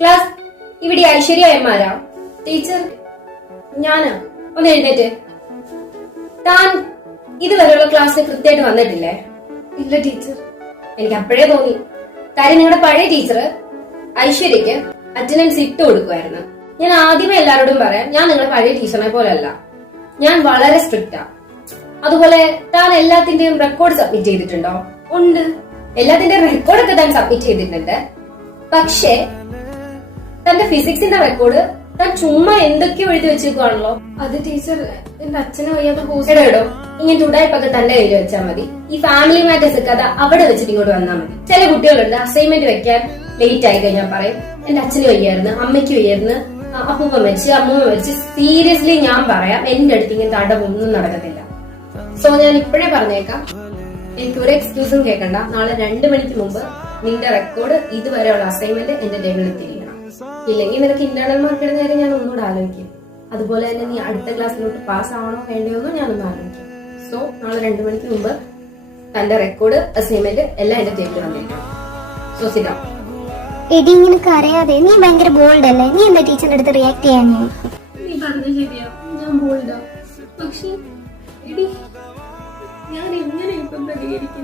Class ഇവിടെ Aishwarya എമ്മാരാ teacher. ഞാനാ. ഒന്ന് എഴുന്നേറ്റ്. താൻ ഇതുവരെയുള്ള ക്ലാസ്സിൽ കൃത്യമായിട്ട് വന്നിട്ടില്ലേ? ഇല്ല ടീച്ചർ. എനിക്ക് അപ്പോഴേ തോന്നി. കാര്യം നിങ്ങളുടെ പഴയ ടീച്ചർ ഐശ്വര്യക്ക് അറ്റൻഡൻസ് ഇട്ട് കൊടുക്കുമായിരുന്നു. ഞാൻ ആദ്യമേ എല്ലാവരോടും പറയാം, ഞാൻ നിങ്ങളുടെ പഴയ ടീച്ചറിനെ പോലെയല്ല, ഞാൻ വളരെ സ്ട്രിക്റ്റാ. അതുപോലെ താൻ എല്ലാത്തിന്റെയും റെക്കോർഡ് സബ്മിറ്റ് ചെയ്തിട്ടുണ്ടോ? ഉണ്ട്. എല്ലാത്തിന്റെയും റെക്കോർഡൊക്കെ താൻ സബ്മിറ്റ് ചെയ്തിട്ടുണ്ട്. പക്ഷേ തന്റെ ഫിസിക്സിന്റെ റെക്കോർഡ് താൻ ചുമ്മാ എന്തൊക്കെയോ എഴുതി വെച്ചേക്കുവാണല്ലോ. അത് ടീച്ചർ എന്റെ അച്ഛനെ വയ്യാതെ ഇടോ ഇങ്ങനെ ഉടായ്പൊക്കെ തന്റെ കയ്യിൽ വെച്ചാൽ മതി. ഈ ഫാമിലി മാറ്റേഴ്സ് കഥ അവിടെ വെച്ചിട്ട് ഇങ്ങോട്ട് വന്നാൽ മതി. ചില കുട്ടികളുണ്ട് അസൈൻമെന്റ് വെക്കാൻ ലേറ്റ് ആയി കഴിഞ്ഞാൽ പറയും എന്റെ അച്ഛന് വയ്യായിരുന്നു, അമ്മയ്ക്ക് വയ്യായിരുന്നു, അപ്പൂപ്പ മരിച്ച്, അമ്മൂമ്മ മരിച്ച്. സീരിയസ്ലി ഞാൻ പറയാം, എന്റെ അടുത്ത് ഇങ്ങനത്തെ അടവൊന്നും നടക്കത്തില്ല. സോ ഞാൻ ഇപ്പോഴേ പറഞ്ഞേക്കാം, എനിക്ക് ഒരു എക്സ്ക്യൂസും കേൾക്കണ്ട. നാളെ 2 മണിക്ക് മുമ്പ് നിന്റെ റെക്കോർഡ് ഇതുവരെയുള്ള അസൈൻമെന്റ് എന്റെ ടേബിളിൽ തിരിയണം. ഇല്ലെങ്കിൽ നിനക്ക് ഇന്റേണൽ മാർക്കിന്റെ നേരെ ഞാൻ ഒന്നുകൂടെ ആലോചിക്കും. അതുപോലെ തന്നെ നീ അടുത്ത ക്ലാസ്സിലോട്ട് പാസ് ആവണോ വേണ്ടയോന്നോ ഞാനൊന്ന് ആലോചിക്കും. സോ നാളെ 2 മണിക്ക് മുമ്പ് തന്റെ റെക്കോർഡ് അസൈൻമെന്റ് എല്ലാം എന്റെ ടേബിളിൽ വന്നിരിക്കണം. So sit down. എടി നിനക്ക് അറിയാതെ നീ ഭയങ്കര ബോൾഡ് അല്ലേ? നീ എന്താ ടീച്ചറിന്റെ അടുത്ത് റിയാക്ട് ചെയ്യാൻ? നീ പറഞ്ഞത് ശരിയാ, ഞാൻ ബോൾഡാ. പക്ഷെ എടി ഞാൻ എങ്ങനെ ഇപ്പം പ്രതികരിക്കും?